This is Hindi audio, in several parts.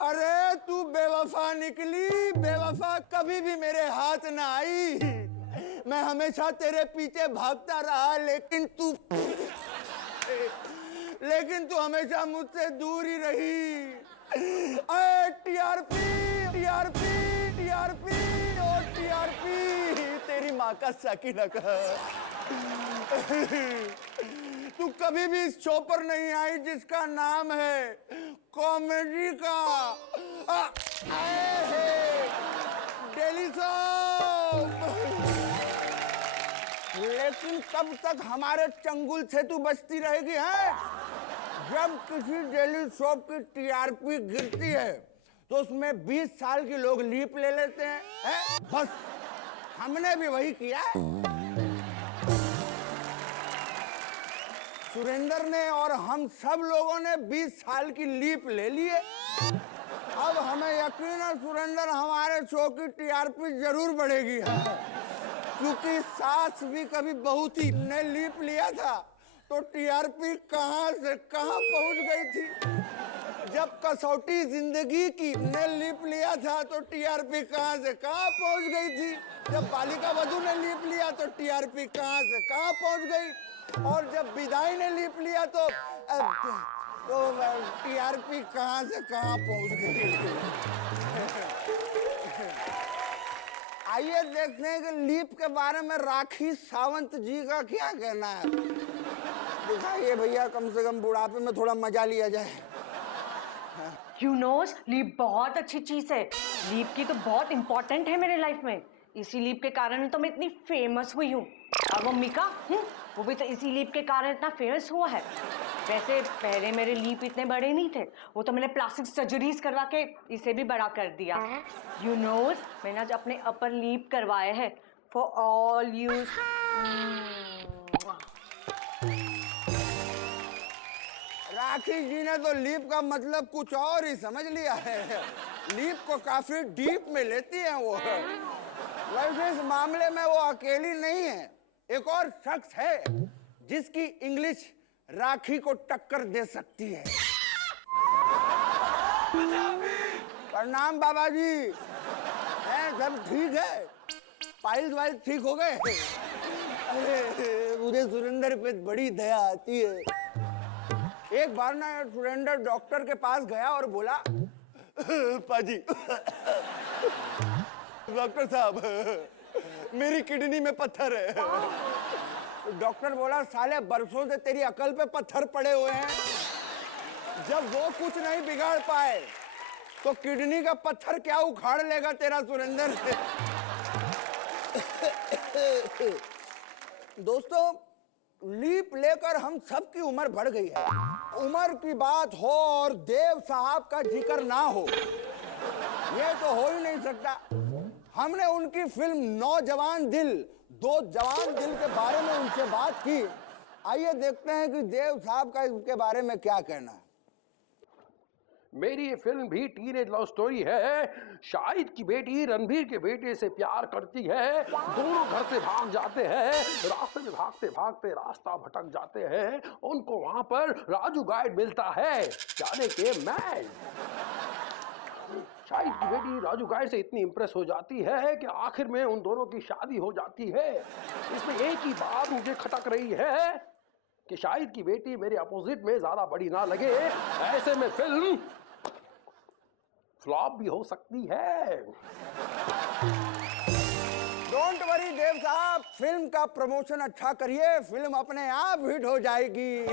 अरे तू बेवफा निकली, बेवफा कभी भी मेरे हाथ ना आई। मैं हमेशा तेरे पीछे भागता रहा, लेकिन तू हमेशा मुझसे दूर ही रही। टीआरपी टीआरपी टीआरपी और टीआरपी, तेरी माँ का सकीना का। तू कभी भी इस शो पर नहीं आई जिसका नाम है कॉमेडी का डेली सोप। लेकिन कब तक हमारे चंगुल से तू बचती रहेगी है? जब किसी डेली सोप की टीआरपी गिरती है तो उसमें 20 साल के लोग लीप ले लेते हैं, है? बस हमने भी वही किया है। सुरेंद्र ने और हम सब लोगों ने 20 साल की लीप ले लिए। अब हमें यकीन है सुरेंद्र, हमारे शो की टीआरपी जरूर बढ़ेगी, क्योंकि सास भी कभी बहू थी ने लीप लिया था तो टीआरपी कहां से कहां पहुंच गई थी। जब कसौटी जिंदगी की ने लीप लिया था तो टीआरपी कहां से कहां पहुंच गई थी। जब बालिका वधू ने लीप लिया तो टीआरपी कहां से कहां पहुंच गई। और जब विदाई ने लीप लिया तो टीआरपी कहां से कहां पहुंच गई। आइए देखते हैं कि लीप के बारे में राखी सावंत जी का क्या कहना है। दिखाइए भैया, कम से कम बुढ़ापे में थोड़ा मजा लिया जाए। You knows, लीप बहुत अच्छी चीज है। लीप की तो बहुत इम्पोर्टेंट है मेरे लाइफ में। इसी लीप के कारण तो मैं इतनी फेमस हुई हूँ। और वो मिका, वो भी तो इसी लीप के कारण इतना फेमस हुआ है। वैसे पहले मेरे लीप इतने बड़े नहीं थे, वो तो मैंने प्लास्टिक सर्जरीज करवा के इसे भी बड़ा कर दिया। You knows, मैंने आज अपने अपर लीप करवाए हैं फॉर ऑल यूज। राखी जी ने तो लीप का मतलब कुछ और ही समझ लिया है। लीप को काफी डीप में लेती है वो। वैसे इस मामले में वो अकेली नहीं है, एक और शख्स है जिसकी इंग्लिश राखी को टक्कर दे सकती है। प्रणाम बाबा जी। सब ठीक है? पाइल्स वाइल्स ठीक हो गए? अरे मुझे सुरेंद्र पे बड़ी दया आती है। एक बार ना सुरेंद्र डॉक्टर के पास गया और बोला, पाजी डॉक्टर साहब मेरी किडनी में पत्थर है। डॉक्टर बोला, साले बरसों से तेरी अकल पे पत्थर पड़े हुए हैं, जब वो कुछ नहीं बिगाड़ पाए तो किडनी का पत्थर क्या उखाड़ लेगा तेरा सुरेंद्र। दोस्तों, लीप लेकर हम सबकी उम्र बढ़ गई है। उम्र की बात हो और देव साहब का जिक्र ना हो, ये तो हो ही नहीं सकता। हमने उनकी फिल्म नौजवान दिल, दो जवान दिल के बारे में उनसे बात की। आइए देखते हैं कि देव साहब का इसके बारे में क्या कहना है। मेरी ये फिल्म भी टीनेज लव स्टोरी है। शाहिद की बेटी रणबीर के बेटे से प्यार करती है। दोनों घर से भाग जाते हैं। रास्ते में भागते भागते रास्ता भटक जाते हैं। उनको वहां पर राजू गाइड मिलता है, जाने के मैन। शाहिद की बेटी राजू गाइड से इतनी इंप्रेस हो जाती है कि आखिर में उन दोनों की शादी हो जाती है। इसमें एक ही बात मुझे खटक रही है कि शाहिद की बेटी मेरे अपोजिट में ज्यादा बड़ी ना लगे। ऐसे में फिल्म फ्लॉप भी हो सकती है। डोंट वरी देव साहब, फिल्म का प्रमोशन अच्छा करिए, फिल्म अपने आप हिट हो जाएगी।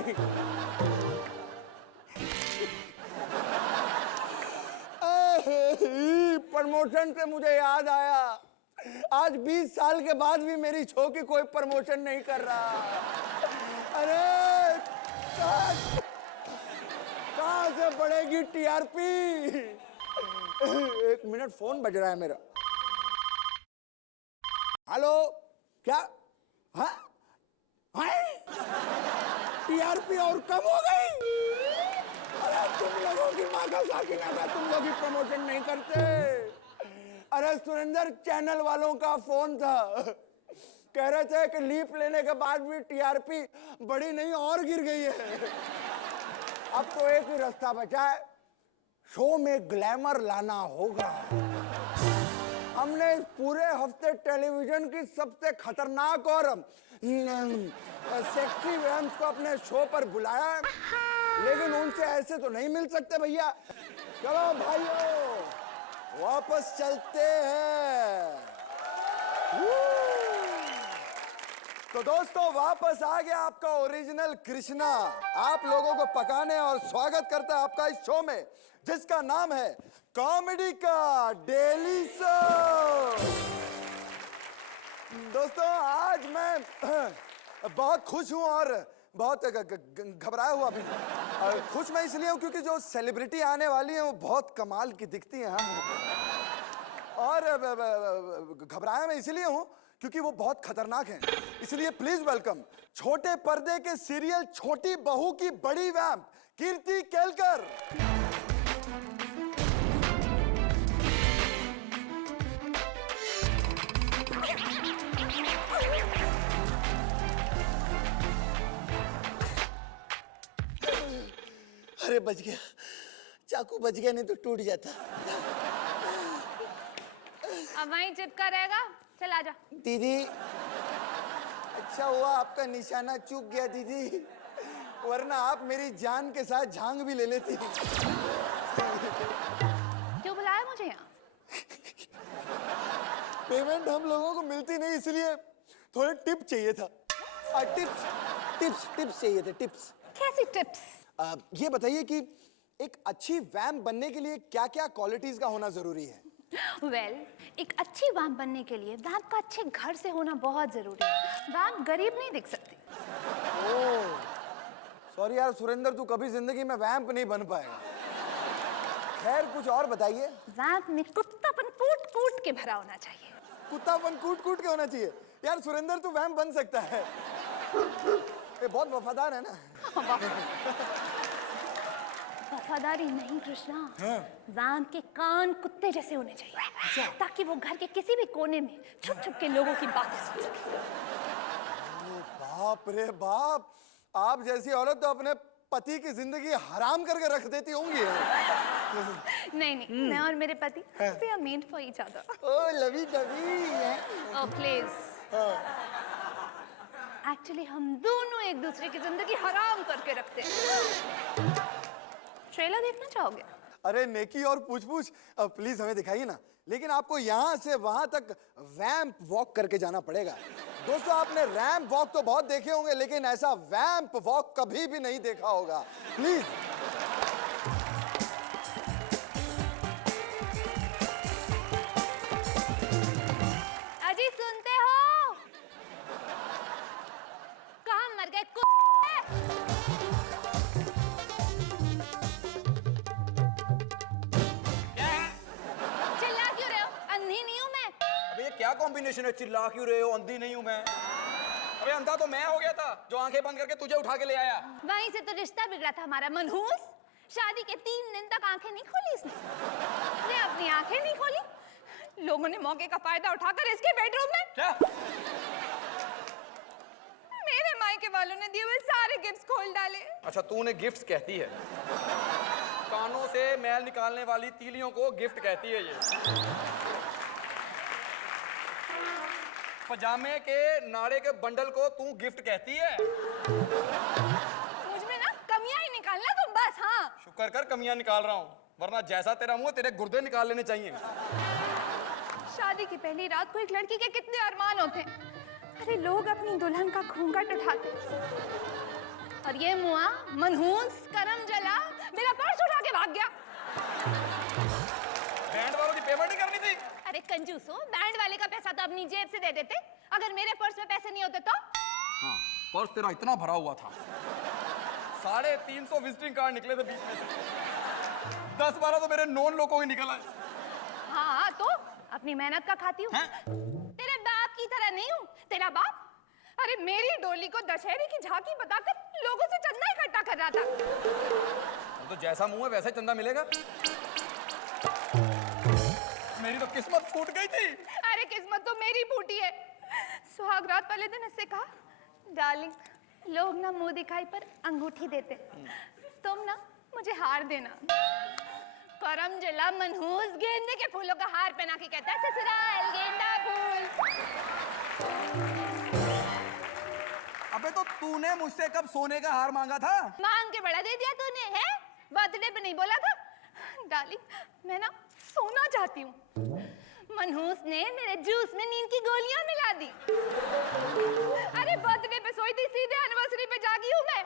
प्रमोशन से मुझे याद आया, आज 20 साल के बाद भी मेरी शो की कोई प्रमोशन नहीं कर रहा। अरे कहां से बढ़ेगी टीआरपी? एक मिनट, फोन बज रहा है मेरा। हेलो, क्या? हाँ टीआरपी और कम हो गई? अरे तुम लोगों की माँ का साकिना था, तुम लोग ही प्रमोशन नहीं करते। अरे सुरेंद्र, चैनल वालों का फोन था, कह रहे थे कि लीप लेने के बाद भी टीआरपी बड़ी नहीं और गिर गई है। अब तो एक ही रास्ता बचा है, शो में ग्लैमर लाना होगा। हमने इस पूरे हफ्ते टेलीविजन की सबसे खतरनाक और सेक्सी वैम्स को अपने शो पर बुलाया है, लेकिन उनसे ऐसे तो नहीं मिल सकते भैया। चलो भाइयों, वापस चलते हैं। तो दोस्तों, वापस आ गया आपका ओरिजिनल कृष्णा, आप लोगों को पकाने, और स्वागत करता है आपका इस शो में जिसका नाम है कॉमेडी का डेली शो। दोस्तों, आज मैं बहुत खुश हूं और बहुत घबराया हुआ भी। खुश मैं इसलिए हूं क्योंकि जो सेलिब्रिटी आने वाली है वो बहुत कमाल की दिखती है, और घबराया मैं इसलिए हूं क्योंकि वो बहुत खतरनाक हैं। इसलिए प्लीज वेलकम छोटे पर्दे के सीरियल छोटी बहू की बड़ी वैम्प कीर्ति केलकर। अरे बच गया, चाकू बच गया, नहीं तो टूट जाता। अब वहीं चिपका रहेगा, चल आजा। दीदी, अच्छा हुआ आपका निशाना चूक गया दीदी, वरना आप मेरी जान के साथ झांग भी ले लेती। क्यों बुलाया मुझे यहाँ? पेमेंट हम लोगों को मिलती नहीं, इसलिए थोड़े टिप चाहिए था। टिप्स टिप्स टिप्स चाहिए थे, टिप्स। कैसी टिप्स? ये बताइए कि एक अच्छी वैम्प बनने के लिए क्या क्या क्वालिटीज का होना जरूरी है? वेल, एक अच्छी वैम्प बनने के लिए वैम्प का अच्छे घर से होना बहुत जरूरी है। वैम्प गरीब नहीं दिख सकती। सॉरी यार सुरेंद्र, तू कभी जिंदगी में वैम्प नहीं बन पाएगा। खैर, कुछ और बताइए। वैम्प में कुत्तापन कूट कूट के भरा होना चाहिए। कुत्तापन कूट कूट के होना चाहिए? यार सुरेंद्र, तू वैम्प बन सकता है, ये बहुत वफादार है ना। वफादारी नहीं कृष्णा, वैम्प के कान कुत्ते जैसे होने चाहिए, ताकि वो घर के किसी भी कोने में छुप छुप के लोगों की बातें सुन सके। बाप रे बाप, आप जैसी औरत तो अपने पति की जिंदगी हराम करके रख देती होंगी। नहीं नहीं, मैं और मेरे पति we are made for each other. Oh lovey dovey. Oh please. Actually हम दोनों एक दूसरे की जिंदगी हराम करके रखते हैं। ट्रेलर देखना चाहोगे? अरे नेकी और पूछ पूछ, प्लीज हमें दिखाइए ना, लेकिन आपको यहाँ से वहां तक वैम्प वॉक करके जाना पड़ेगा। दोस्तों, आपने रैम्प वॉक तो बहुत देखे होंगे, लेकिन ऐसा वैम्प वॉक कभी भी नहीं देखा होगा। प्लीज। अजी सुनते हो? कहाँ मर गए कुत्ते? चिल्ला क्यों रहे हो? अंधी नहीं हूँ मैं। अबे ये क्या कॉम्बिनेशन है, चिल्ला क्यों रहे हो, अंधी नहीं हूं मैं। अबे अंधा तो मैं हो गया था जो आंखें बंद करके तुझे उठा के ले आया। वहीं से तो रिश्ता बिगड़ा था हमारा मनहूस। शादी के 3 दिन तक आंखें नहीं खोली इसने अपनी आंखें नहीं खोली। लोगों ने मौके का फायदा उठाकर इसके बेडरूम में क्या? मेरे मायके वालों ने दिए हुए सारे गिफ्ट्स खोल डाले। अच्छा, तूने गिफ्ट्स कहती है? कानों से मैल निकालने वाली तीलियों को गिफ्ट कहती है ये। पजामे के नाड़े के बंडल को तू गिफ्ट कहती है? मुझ में ना कमियां ही निकालना तुम बस। हाँ, शुक्र कर कमियां निकाल रहा हूँ, वरना जैसा तेरा मुंह तेरे गुर्दे निकाल लेने चाहिए। शादी की पहली रात को एक लड़की के कितने अरमान होते हैं। अरे लोग अपनी दुल्हन का घूंघट उठाते, और ये मुआ मनहूस करम जला मेरा पर्स उठा के भाग गया। बैंड वालों की पेमेंट नहीं करनी थी? अरे कंजूसो, बैंड वाले का पैसा तो अपनी जेब से दे देते, अगर मेरे पर्स में पैसे नहीं होते तो। हाँ, पर्स तेरा इतना भरा हुआ था, 350 विजिटिंग कार्ड निकले थे बीच में से, 10-12 तो मेरे नॉन लोगों के निकल आए। हाँ तो अपनी मेहनत का खाती हूँ। तेरे बाप की तरह नहीं हूँ। तेरा बाप अरे मेरी डोली को दशहरे की झांकी बताकर लोगों से चंदा इकट्ठा कर रहा था। तो जैसा मुंह है वैसा ही चंदा मिलेगा। मेरी तो किस्मत फूट गई थी। अरे किस्मत तो मेरी फूटी है। सुहाग रात वाले दिन इससे कहा, डार्लिंग लोग ना मुंह दिखाई पर अंगूठी देते, तुम ना हार देना। करम जला मनहूस गेंदे के फूलों का हार पहना के कहता है ससुराल गेंदा फूल। अबे तो तूने मुझसे कब सोने का हार मांगा था? मांग के बड़ा दे दिया तूने, है? बर्थडे पे नहीं बोला था? डार्लिंग मैं ना सोना चाहती हूँ। मनहूस ने मेरे जूस में नींद की गोलियां मिला दी। अरे बर्थडे पे सोई थी, सीधे एनिवर्सरी पे जागी हूँ मैं।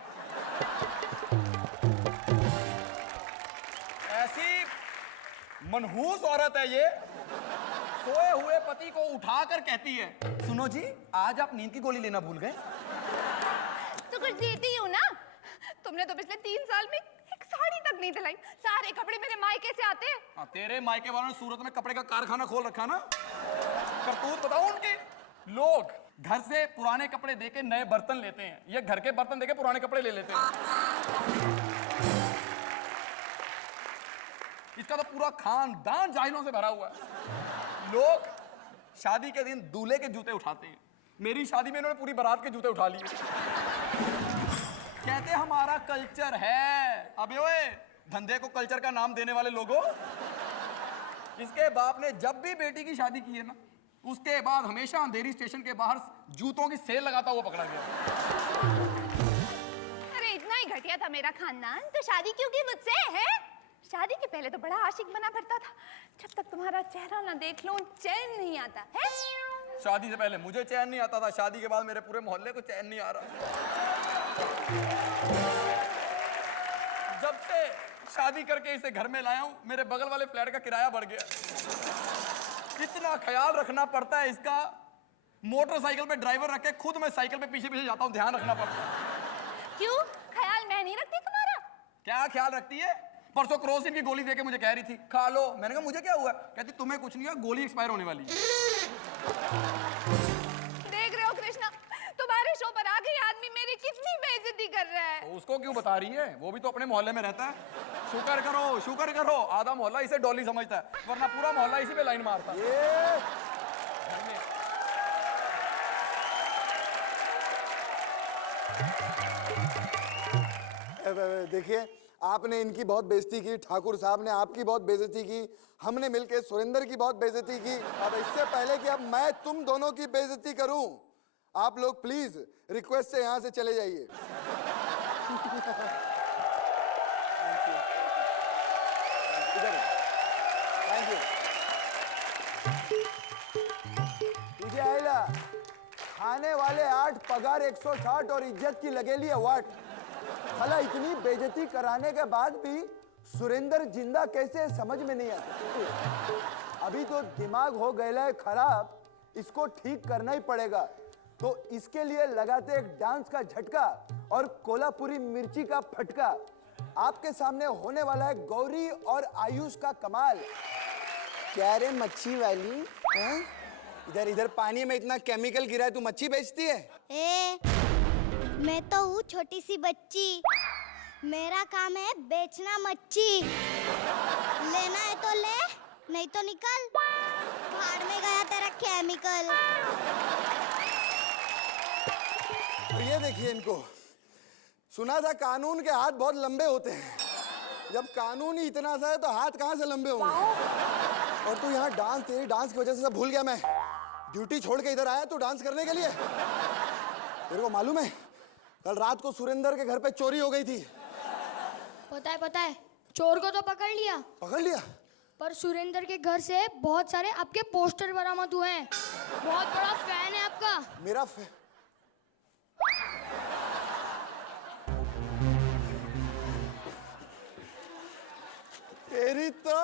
ऐसी मनहूस औरत है ये, सोए हुए पति को उठाकर कहती है सुनो जी आज आप नींद की गोली लेना भूल गए। तो कुछ देती हूँ ना। तुमने तो पिछले 3 साल में एक साड़ी तक नहीं दिलाई। सारे कपड़े मेरे मायके से आते हैं। हाँ, तेरे मायके वालों ने सूरत में कपड़े का कारखाना खोल रखा ना। करतूत बताओ उनकी। लोग घर से पुराने कपड़े देके नए बर्तन लेते हैं, ये घर के बर्तन देके पुराने कपड़े ले लेते हैं। इसका तो पूरा खानदान जाहिलों से भरा हुआ है। लोग शादी के दिन दूल्हे के जूते उठाते हैं। मेरी शादी में इन्होंने पूरी बारात के जूते उठा लिए। कहते हमारा कल्चर है। अबे ओए धंधे को कल्चर का नाम देने वाले लोगों, इसके बाप ने जब भी बेटी की शादी की है ना, उसके बाद हमेशा अंधेरी स्टेशन के बाहर जूतों की सेल लगाता हुआ पकड़ा गया। अरे इतना ही घटिया था मेरा खानदान तो शादी क्यों की मुझसे, है? शादी के पहले तो बड़ा आशिक बना फिरता था। जब तक तुम्हारा चेहरा ना देख लूं चैन नहीं आता है। शादी से पहले मुझे चैन नहीं आता था, शादी के बाद मेरे पूरे मोहल्ले को चैन नहीं आ रहा। जब से शादी करके इसे घर में लाया हूं, मेरे बगल वाले फ्लैट का किराया बढ़ गया। कितना ख्याल रखना पड़ता है इसका। मोटरसाइकिल पे ड्राइवर रख के खुद मैं साइकिल पे पीछे पीछे जाता हूं, ध्यान रखना पड़ता है। क्यों? ख्याल मैं नहीं रखती तुम्हारा? क्या ख्याल रखती है? परसों क्रोसिन की गोली देके मुझे कह रही थी खा लो। मैंने कहा मुझे क्या हुआ? कहती तुम्हें कुछ नहीं हुआ, गोली एक्सपायर होने वाली है। देख रहे हो कृष्णा, तुम्हारे शो पर आ गई आदमी मेरी कितनी बेइज्जती कर रहा है। तो उसको क्यों बता रही है? वो भी तो अपने मोहल्ले में रहता है। शुक्र करो, शुक्र करो, आधा मोहल्ला इसे डॉली समझता है, वरना पूरा मोहल्ला इसी पे लाइन मारता है। देखिए आपने इनकी बहुत बेइज्जती की, ठाकुर साहब ने आपकी बहुत बेइज्जती की, हमने मिलके सुरेंद्र की बहुत बेइज्जती की। अब इससे पहले कि अब मैं तुम दोनों की बेइज्जती करूं, आप लोग प्लीज रिक्वेस्ट से यहां से चले जाइए। Thank you. तुझे आइला खाने वाले 8, पगार 160 और इज्जत की लगेली है वाट। भला इतनी बेइज्जती कराने के बाद भी सुरेंद्र जिंदा कैसे समझ में नहीं आता। अभी तो दिमाग हो गया है खराब, इसको ठीक करना ही पड़ेगा। तो इसके लिए लगाते एक डांस का झटका और कोल्हापुरी मिर्ची का फटका। आपके सामने होने वाला है गौरी और आयुष का कमाल। क्या रे मच्छी वाली, इधर इधर पानी में इतना केमिकल गिरा है, तू मच्छी बेचती है? मैं तो हूँ छोटी सी बच्ची, मेरा काम है बेचना मच्छी। लेना है तो ले, नहीं तो निकल। भाड़ में गया तेरा केमिकल। और ये देखिए इनको, सुना था कानून के हाथ बहुत लंबे होते हैं। जब कानून ही इतना सा है तो हाथ कहाँ से लंबे होंगे? और तू यहाँ डांस, तेरी डांस की वजह से सब भूल गया मैं। ड्यूटी छोड़ के इधर आया तू डांस करने के लिए। तेरे को मालूम है कल रात को सुरेंद्र के घर पे चोरी हो गई थी? पता है, चोर को तो पकड़ लिया। पकड़ लिया? पर सुरेंद्र के घर से बहुत सारे आपके पोस्टर बरामद हुए हैं। बहुत बड़ा फैन है आपका। मेरा तेरी तो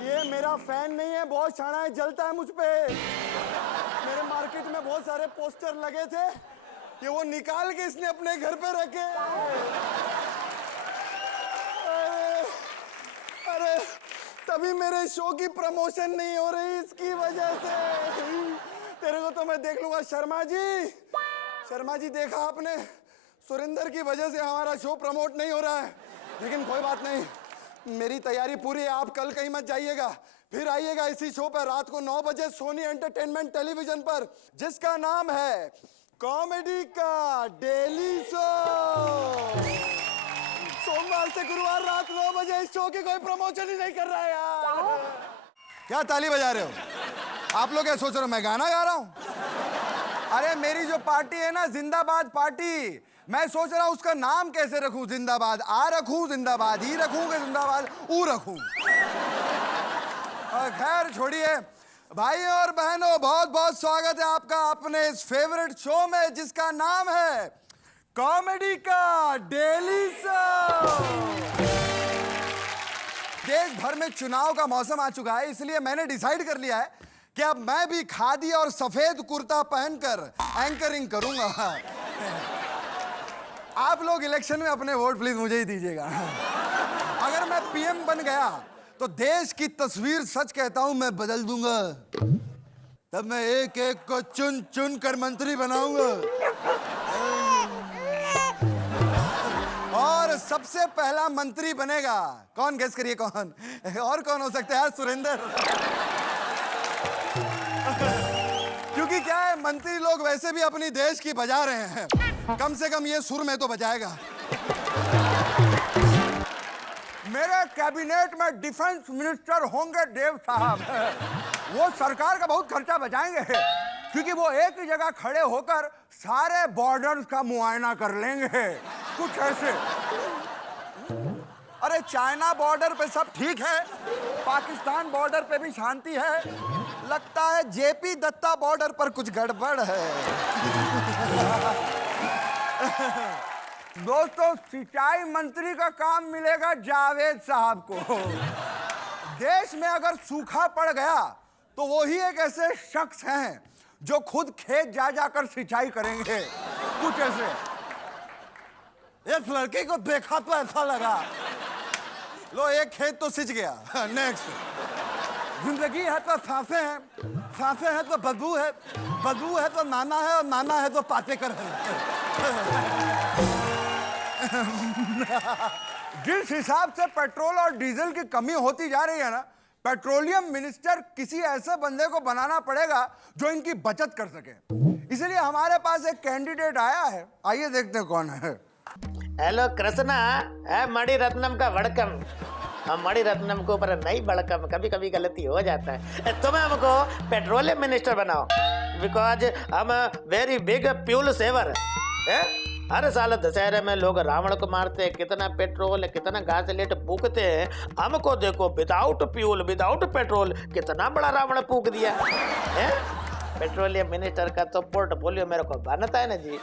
ये मेरा फैन नहीं है, बहुत शाना है, जलता है मुझ पे। मेरे मार्केट में बहुत सारे पोस्टर लगे थे, ये वो निकाल के इसने अपने घर पे रखे। अरे तभी मेरे शो की प्रमोशन नहीं हो रही इसकी वजह से। तेरे को तो मैं देख लूंगा। शर्मा जी देखा आपने, सुरेंद्र की वजह से हमारा शो प्रमोट नहीं हो रहा है। लेकिन कोई बात नहीं, मेरी तैयारी पूरी है। आप कल कहीं मत जाइएगा, फिर आइएगा इसी शो पर रात को 9 बजे सोनी एंटरटेनमेंट टेलीविजन पर, जिसका नाम है कॉमेडी का डेली शो सोमवार से गुरुवार रात 9 बजे इस शो की कोई प्रमोशन ही नहीं कर रहा है यार। क्या ताली बजा रहे हो? आप लोग क्या सोच रहे हो मैं गाना गा रहा हूं? अरे मेरी जो पार्टी है ना, जिंदाबाद पार्टी, मैं सोच रहा हूं उसका नाम कैसे रखूं। जिंदाबाद आ रखूं, जिंदाबाद ई रखूं कि जिंदाबाद ऊ रखूं? खैर छोड़िए भाई और बहनों, बहुत बहुत स्वागत है आपका अपने इस फेवरेट शो में जिसका नाम है कॉमेडी का डेली शो। देश भर में चुनाव का मौसम आ चुका है, इसलिए मैंने डिसाइड कर लिया है कि अब मैं भी खादी और सफेद कुर्ता पहनकर एंकरिंग करूंगा। आप लोग इलेक्शन में अपने वोट प्लीज मुझे ही दीजिएगा। अगर मैं पीएम बन गया तो देश की तस्वीर सच कहता हूं मैं बदल दूंगा। तब मैं एक एक को चुन चुन कर मंत्री बनाऊंगा और सबसे पहला मंत्री बनेगा, कौन गेस करिए कौन? और कौन हो सकता है यार? सुरेंद्र। क्योंकि क्या है, मंत्री लोग वैसे भी अपनी देश की बजा रहे हैं, कम से कम ये सुर में तो बजाएगा। मेरे कैबिनेट में डिफेंस मिनिस्टर होंगे देव साहब। वो सरकार का बहुत खर्चा बचाएंगे क्योंकि वो एक ही जगह खड़े होकर सारे बॉर्डर्स का मुआयना कर लेंगे, कुछ ऐसे। अरे चाइना बॉर्डर पे सब ठीक है, पाकिस्तान बॉर्डर पे भी शांति है, लगता है जेपी दत्ता बॉर्डर पर कुछ गड़बड़ है। दोस्तों, सिंचाई मंत्री का काम मिलेगा जावेद साहब को। देश में अगर सूखा पड़ गया तो वो ही एक ऐसे शख्स हैं जो खुद खेत जा जाकर सिंचाई करेंगे, कुछ ऐसे। एक लड़के को देखा तो ऐसा लगा, लो एक खेत तो सिंच गया। नेक्स्ट। जिंदगी है तो सांसें हैं, सांसें हैं तो बदबू है, बदबू है तो नाना है, और नाना है तो पाटेकर है। जिस हिसाब से पेट्रोल और डीजल की कमी होती जा रही है ना, पेट्रोलियम मिनिस्टर किसी ऐसे बंदे को बनाना पड़ेगा जो इनकी बचत कर सके। इसलिए हमारे पास एक कैंडिडेट आया है, आइए देखते हैं कौन है। हेलो कृष्णा, मणि रत्नम का वड़कम। हम मणि रत्नम को ऊपर नहीं बड़कम, कभी कभी गलती हो जाता है। तुम्हें हमको पेट्रोलियम मिनिस्टर बनाओ, बिकॉज हम वेरी बिग फ्यूल सेवर है। हर साल दशहरे में लोग रावण को मारते हैं, कितना पेट्रोल कितना गासलेट फूकते हैं। हमको देखो, विदाउट फ्यूल विदाउट पेट्रोल कितना बड़ा रावण फूक दिया है। पेट्रोलियम मिनिस्टर का तो पोर्टफोलियो मेरे को बनता है ना जी।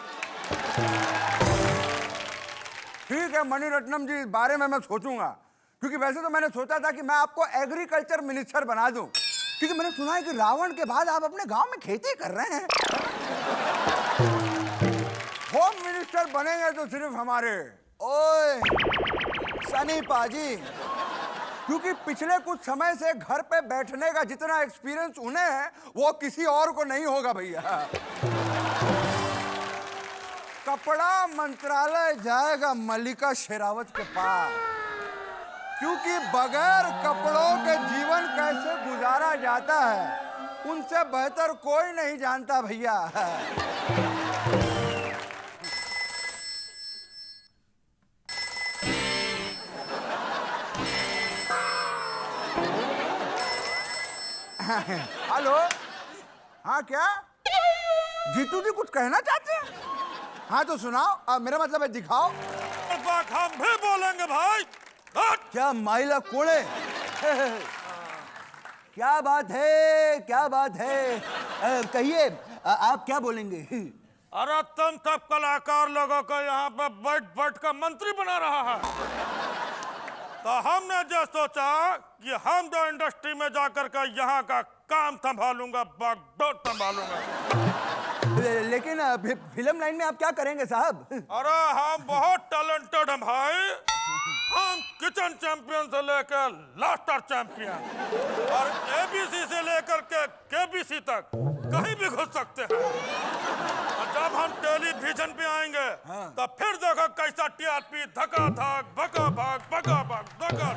ठीक है मणिरत्नम जी, इस बारे में मैं सोचूंगा, क्योंकि वैसे तो मैंने सोचा था कि मैं आपको एग्रीकल्चर मिनिस्टर बना दूं, क्योंकि मैंने सुना है कि रावण के बाद आप अपने गांव में खेती कर रहे हैं। होम मिनिस्टर बनेंगे तो सिर्फ हमारे ओए सनी पाजी, क्योंकि पिछले कुछ समय से घर पे बैठने का जितना एक्सपीरियंस उन्हें है वो किसी और को नहीं होगा भैया। कपड़ा मंत्रालय जाएगा मल्लिका शेरावत के पास, क्योंकि बगैर कपड़ों के जीवन कैसे गुजारा जाता है उनसे बेहतर कोई नहीं जानता भैया। हेलो, हाँ क्या जीतू जी कुछ कहना चाहते हैं? हाँ तो सुनाओ, मेरा मतलब है दिखाओ। हम भी बोलेंगे भाई। क्या माइला कोड़े। क्या बात है, क्या बात है, कहिए आप क्या बोलेंगे? अरे तुम सब कलाकार लोगों को यहाँ पे बैठ बैठ कर मंत्री बना रहा है, तो हमने जो सोचा कि हम जो इंडस्ट्री में जाकर के यहाँ का काम संभालूंगा, बागडोर संभालूंगा। लेकिन फिल्म लाइन में आप क्या करेंगे साहब? अरे हम बहुत टैलेंटेड हैं भाई। हम किचन चैंपियन से लेकर लास्टर चैंपियन और एबीसी से लेकर के केबीसी तक कहीं भी घुस सकते हैं। और जब हम टेलीविजन पे आएंगे तो फिर देखो कैसा टीआरपी धका धक भगा भाग भगा भाग धका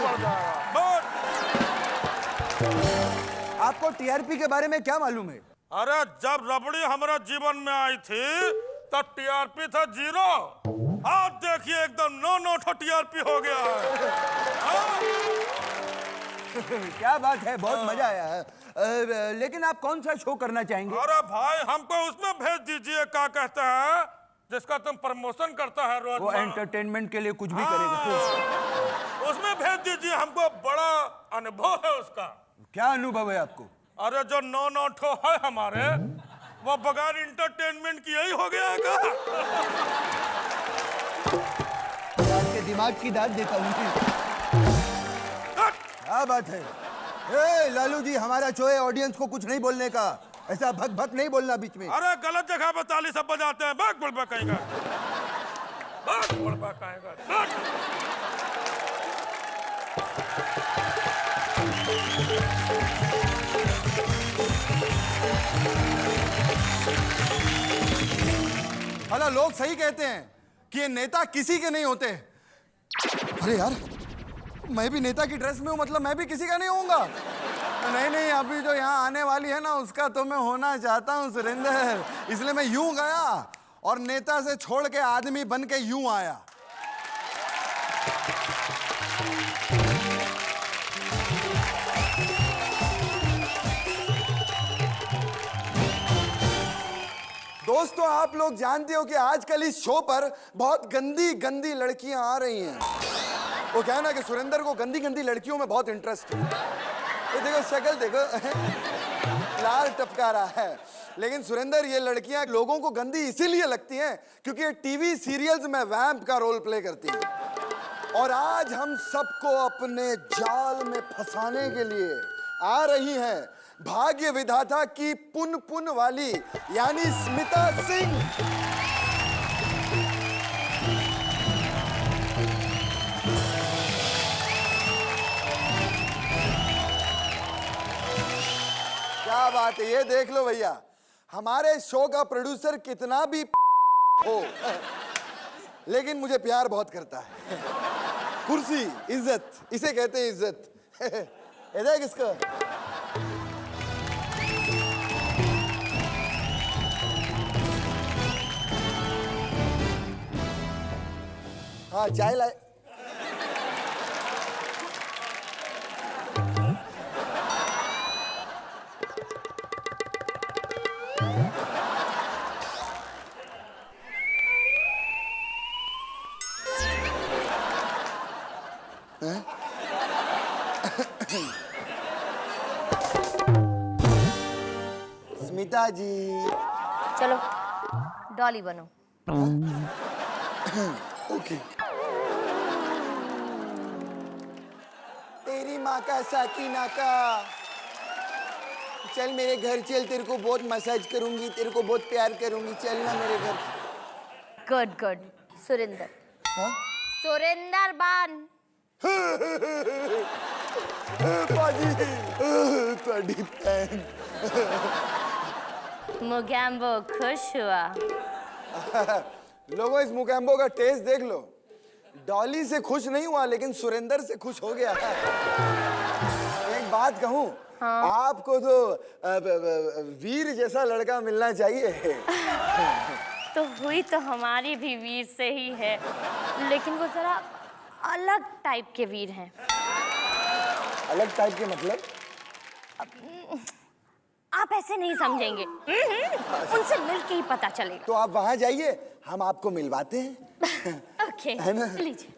पड़ जाएगा। आपको टीआरपी के बारे में क्या मालूम है? अरे जब रबड़ी हमारे जीवन में आई थी तब टीआरपी था 0। आज देखिए एकदम 9 टीआरपी हो गया है। क्या बात है, बहुत मजा आया है। लेकिन आप कौन सा शो करना चाहेंगे? अरे भाई हमको उसमें भेज दीजिए, क्या कहते हैं, जिसका तुम प्रमोशन करता है रोज। वो एंटरटेनमेंट के लिए कुछ भी करेगा। उसमें भेज दीजिए, हमको बड़ा अनुभव है उसका। क्या अनुभव है आपको? अरे जो 9 ठो है हमारे, वो बगैर इंटरटेनमेंट की यही हो गया है क्या? आपके दिमाग की दाद देता हूँ। क्या बात है? ए लालू जी, हमारा शो है, ऑडियंस को कुछ नहीं बोलने का, ऐसा भक भक नहीं बोलना बीच में। अरे गलत जगह पे ताली सब बजाते हैं, बैक बुड़बा कहेगा, बैक बुड़बा कहेगा। हेलो, लोग सही कहते हैं कि ये नेता किसी के नहीं होते। अरे यार, मैं भी नेता की ड्रेस में हूँ, मतलब मैं भी किसी का नहीं होऊंगा। नहीं नहीं, अभी जो यहाँ आने वाली है ना, उसका तो मैं होना चाहता हूँ सुरेंद्र, इसलिए मैं यूं गया और नेता से छोड़ के आदमी बन के यूं आया। दोस्तों, आप लोग जानते हो कि आजकल इस शो पर बहुत गंदी गंदी लड़कियां आ रही हैं। वो क्या है ना कि सुरेंद्र को गंदी गंदी लड़कियों में बहुत इंटरेस्ट है। ये देखो शक्ल देखो, लाल टपका रहा है। लेकिन सुरेंद्र, ये लड़कियां लोगों को गंदी इसीलिए लगती हैं क्योंकि ये टीवी सीरियल्स में वैम्प का रोल प्ले करती हैं। और आज हम सबको अपने जाल में फंसाने के लिए आ रही हैं भाग्य विधाता की पुन पुन वाली, यानी स्मिता सिंह। क्या बात है, ये देख लो भैया, हमारे शो का प्रोड्यूसर कितना भी हो, लेकिन मुझे प्यार बहुत करता है। कुर्सी, इज्जत, इसे कहते हैं इज्जत। ये देख इसका। हाँ, चाय लाए। स्मिता जी, चलो डॉली बनो। ओके। तेरी माँ का साकीना का, चल मेरे घर चल, तेरे को बहुत मसाज करूंगी, तेरे को बहुत प्यार करूंगी, चल ना मेरे घर। Good good. सुरेंद्र। हाँ? सुरेंद्र बान। पाजी, ਤੁਹਾਡੀ ਭੈਣ। मुगैम्बो खुश हुआ। लोगों, इस मुगैम्बो का टेस्ट देख लो। डॉली से खुश नहीं हुआ, लेकिन सुरेंद्र से खुश हो गया। एक बात कहूँ, हाँ? आपको तो वीर जैसा लड़का मिलना चाहिए। तो हुई तो हमारी भी वीर से ही है, लेकिन वो जरा अलग टाइप के वीर हैं। अलग टाइप के मतलब? आप ऐसे नहीं समझेंगे, उनसे मिलके ही पता चलेगा। तो आप वहां जाइए, हम आपको मिलवाते हैं। ओके, है ना? लीजिए।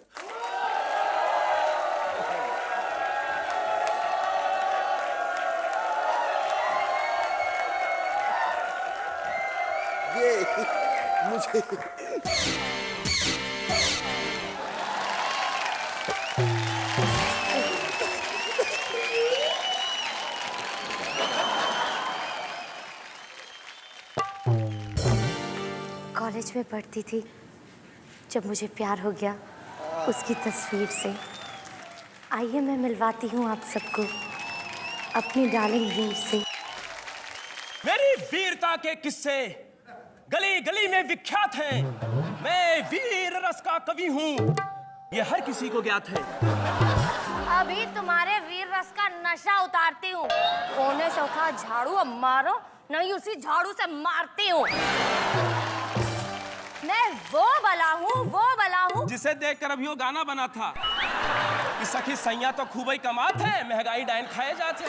ये मुझे कॉलेज में पढ़ती थी जब मुझे प्यार हो गया उसकी तस्वीर से। आइए मैं मिलवाती हूँ आप सबको अपनी डार्लिंग वीर से। मेरी वीरता के किस्से गली गली में विख्यात हैं। मैं वीर रस का कवि हूँ, ये हर किसी को ज्ञात है। अभी तुम्हारे वीर रस का नशा उतारती हूँ। कोने से उठा झाड़ू, अब मारो, नहीं उसी झाड़ू से मारती हूँ। मैं वो बला हूँ जिसे देखकर अभी वो गाना बना था कि सखी सैया तो खूब ही कमात है, महंगाई डाइन खाए जाते।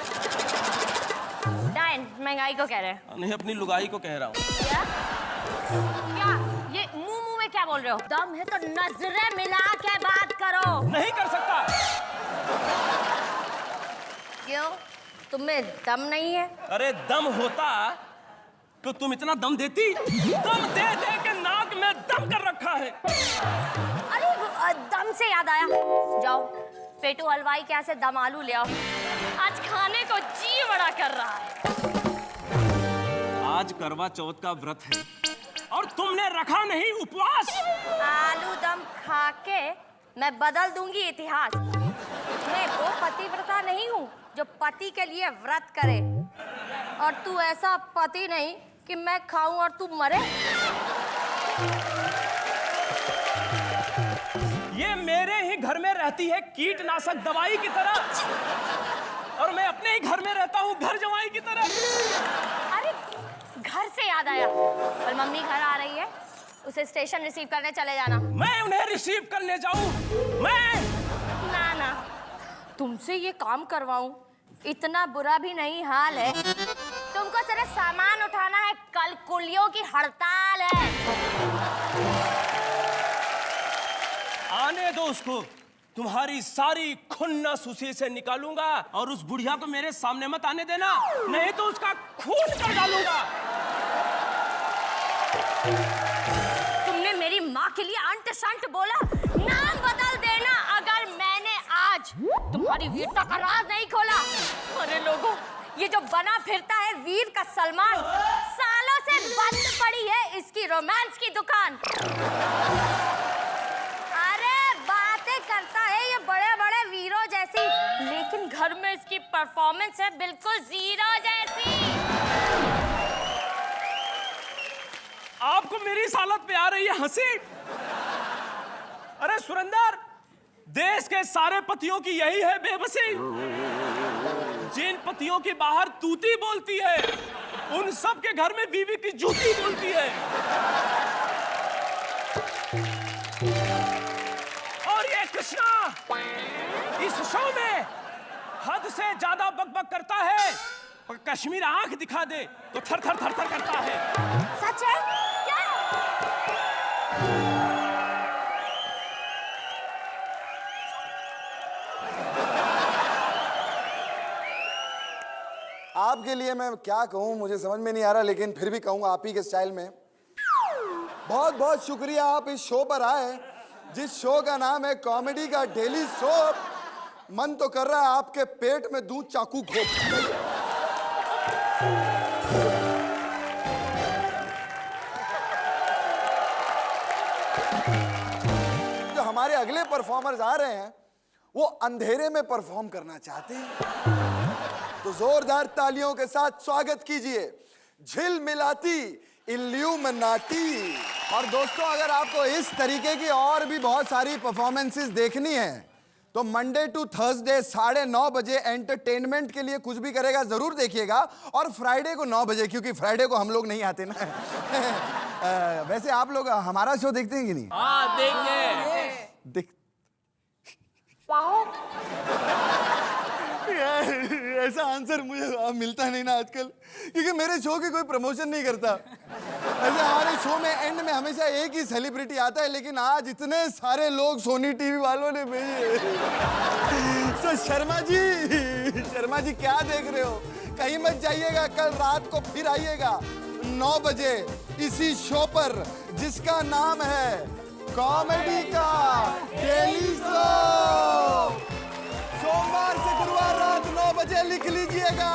डाइन महंगाई को कह रहे हैं? नहीं, अपनी लुगाई को कह रहा हूँ। क्या ये मुंह में क्या बोल रहे हो? दम है तो नजरें मिला के बात करो। नहीं कर सकता। क्यों, तुम्हें दम नहीं है? अरे दम होता तो तुम इतना दम देती? दम दे दे के नाक में दम कर रखा है। अरे दम से याद आया, जाओ पेटू हलवाई के यहाँ से दम आलू ले आओ, आज खाने को जी बड़ा कर रहा है। आज करवा चौथ का व्रत है और तुमने रखा नहीं उपवास। आलू दम खा के मैं बदल दूंगी इतिहास। मैं वो पतिव्रता नहीं हूँ जो पति के लिए व्रत करे, और तू ऐसा पति नहीं कि मैं खाऊं और तू मरे। ये मेरे ही घर में रहती है कीटनाशक दवाई की तरह, और मैं अपने ही घर में रहता हूँ घर जवाई की तरह। अरे घर से याद आया, और मम्मी घर आ रही है, उसे स्टेशन रिसीव करने चले जाना। मैं उन्हें रिसीव करने जाऊं? मैं ना तुमसे ये काम करवाऊं, इतना बुरा भी नहीं हाल है। तुमको सिर्फ सामान उठाना है, कल कुलियों की हड़ताल है। आने दो उसको, तुम्हारी सारी खुन्नस उसी से निकालूंगा, और उस बुढ़िया को मेरे सामने मत आने देना, नहीं तो उसका खून कर डालूंगा। तुमने मेरी माँ के लिए अंट शंट बोला, नाम बदल देना अगर मैंने आज तुम्हारी वीरता का राज नहीं खोला। अरे लोगों, ये जो बना फिरता है वीर का सलमान, सालों से बंद पड़ी है इसकी रोमांस की दुकान। अरे बातें करता है ये बड़े बड़े वीरों जैसी, लेकिन घर में इसकी परफॉर्मेंस है बिल्कुल जीरो जैसी। आपको मेरी इस हालत पे आ रही है हंसी? अरे सुरेंदर, देश के सारे पतियों की यही है बेबसी। जिन पतियों की बाहर तूती बोलती है, उन सब के घर में बीवी की जूती बोलती है। और ये कृष्णा इस शो में हद से ज्यादा बकबक करता है, और कश्मीर आंख दिखा दे तो थर थर थर थर करता है। सच है क्या? आपके लिए मैं क्या कहूँ मुझे समझ में नहीं आ रहा, लेकिन फिर भी कहूँगा आप ही के स्टाइल में। बहुत बहुत शुक्रिया आप इस शो पर आए, जिस शो का नाम है कॉमेडी का डेली सोप। मन तो कर रहा है आपके पेट में दूध चाकू घोप। जो हमारे अगले परफॉर्मर्स आ रहे हैं वो अंधेरे में परफॉर्म करना चाहते हैं, तो जोरदार तालियों के साथ स्वागत कीजिए झिलमिलाती इल्यूमिनाटी। और दोस्तों, अगर आपको इस तरीके की और भी बहुत सारी परफॉर्मेंसेस देखनी है तो मंडे टू थर्सडे 9:30 बजे एंटरटेनमेंट के लिए कुछ भी करेगा जरूर देखिएगा, और फ्राइडे को 9 बजे, क्योंकि फ्राइडे को हम लोग नहीं आते ना। वैसे आप लोग हमारा शो देखते हैं कि नहीं? हाँ, देख ऐसा आंसर मुझे मिलता नहीं ना आजकल, क्योंकि मेरे शो की कोई प्रमोशन नहीं करता। ऐसे हमारे शो में एंड में हमेशा एक ही सेलिब्रिटी आता है, लेकिन आज इतने सारे लोग सोनी टीवी वालों ने भेजे। तो शर्मा जी क्या देख रहे हो? कहीं मत जाइएगा, कल रात को फिर आइएगा 9 बजे इसी शो पर, जिसका नाम है कॉमेडी का डेली शो। सोमवार से गुरुवार रात 9 बजे लिख लीजिएगा।